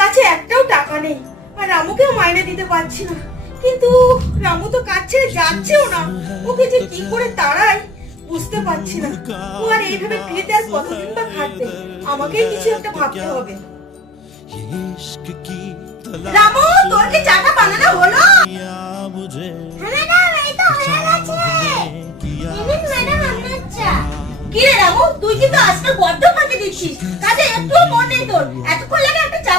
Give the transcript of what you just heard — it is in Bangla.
কাছে একটাও টাকা নেই, আর রামুকেও মাইনে দিতে পারছি না। কিন্তু রামু তো কাজ ছেড়ে যাচ্ছেও না, ওকে যে কি করে তাড়াই বুঝতে পারছি না। ও আর এইভাবে ফ্রিতে আর কতদিন বা খাটবে? আমাকেই কিছু একটা ভাবতে হবে। রামু, তোর কি চাটা বানানো হলো? হ্যাঁ ম্যাডাম, এই তো হয়ে গেছে। নিন ম্যাডাম আপনার চা। কি রে রামু, তুই কিন্তু আজকাল বড্ড ফাঁকি দিচ্ছিস, কাজে একটু মন নেই তোর। এতক্ষণ লাগে একটা চা